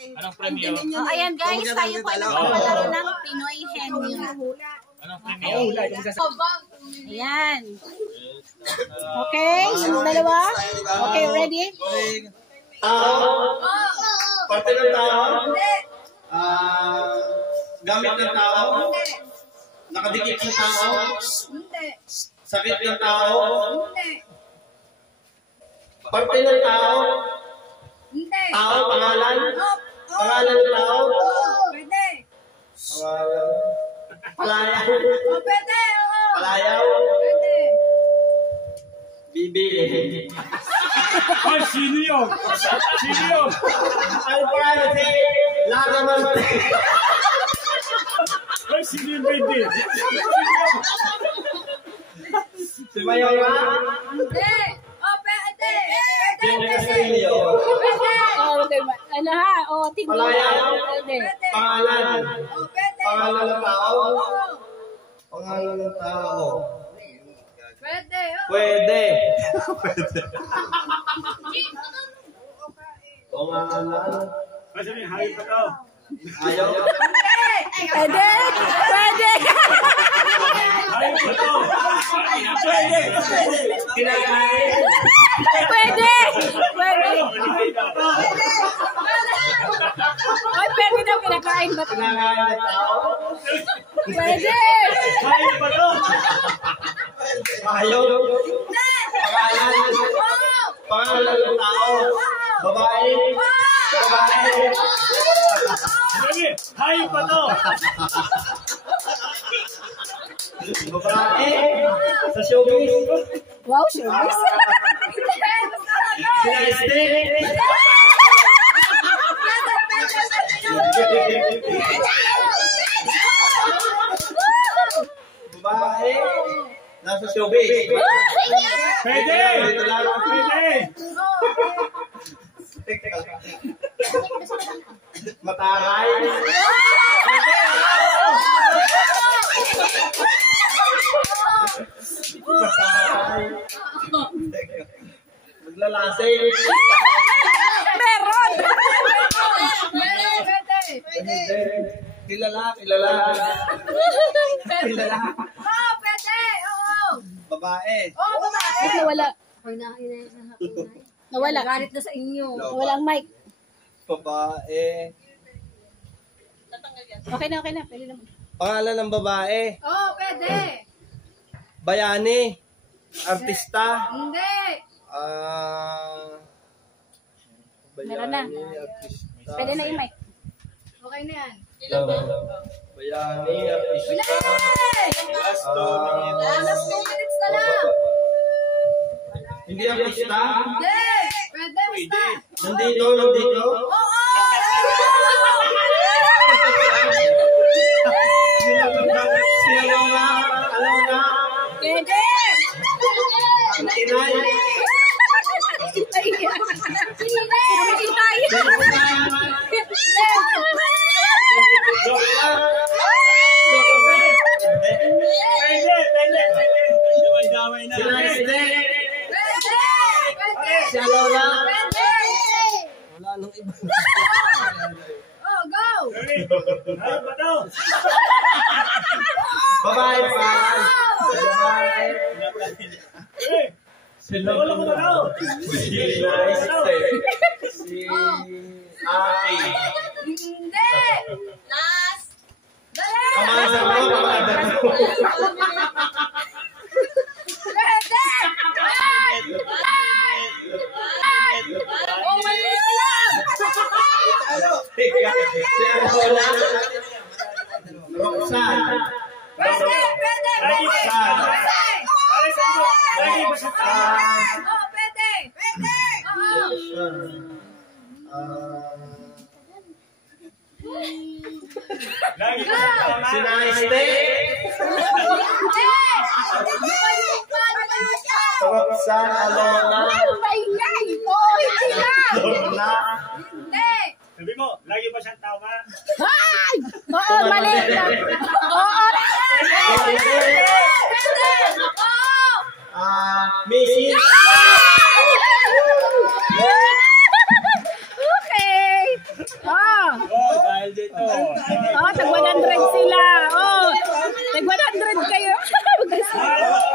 Anong premyo? Oh, ayan guys, tayo po ay nagpapalaro ng Pinoy Henyo. Anong premyo? Ayan. Okay, yung dalawa. Okay, ready? Parte ng tao? Gamit ng tao? Nakadikit ng tao? Sakit ng tao? Parte ng tao? Tao, pangalan? Pangalan ng tao? Palayaw? Palayaw? Bibi. Ay, sino yun? Sino yun? Ano pa natin? Lahat naman. Ay, sino yung baby? Si Mayaw nga? Ano ha? O, tingnan. Palayaw? Pwede. Pangalan? Pangalan ng tao? Pangalan ng tao? Pwede. Pangalan? Kasi may hayop pa to. Ayaw? Pwede. Pwede. Hayop pa to. Pwede. Kinakain? Pwede. Pwede. Ay, pwede daw kinakain ba? Kinakain ng tao? Pwede. Hayop pa to. Ayaw? Pangalan? Pangalan ng tao? Babae? Babae? Sige, hayop pa to. Babae? Sa showbiz? Wow, showbiz. Sinaiste? Babae? Nasa showbiz? Pwede. Ito lang. Pwede. Mataray? Mataray? Maglalasing? Meron. Kilala? Kilala? Kilala? Babae? Ba't nawala? Nawala. Galit na sa inyo. Nawala ang mic. Babae? Okay na, okay na. Pwede naman. Pangalan ng babae? Pwede. Bayani? Artista? Hindi. Meron na. Artista. Pwede na yung mic. Okay na yan. Bayani, artista. Last 2 minutes na lang. Hindi artista? Hindi. Pwede, basta. Nandito, nandito? Sino na? Alam na? Pwede. Ang kinay? Pwede. Damay na. Sinaiste? Pwede. Si Alora? Pwede. Wala nang iba. Go. Hayop pa to. Babae pa. Babae. Sino? Wala ko na daw. Si Ate. Hindi. Last. Dali. Kamasa mo, kamasa mo. Pwede. Oh, mali na lang. Si Antola. Roxanne. Pwede. Roxanne. Lagi ba sa taas? Oh, pwede. Lagi ba sa taas? Sinaiste? Roxanne Alona. Lorna. Sabi mo, lagi ba siyang tama? Ay! Oo, mali. Oo. Mrs. Okay. Oh. Oh, dahil dito. Oh, tag 100 sila. Oh, tag 100 kayo. Ah,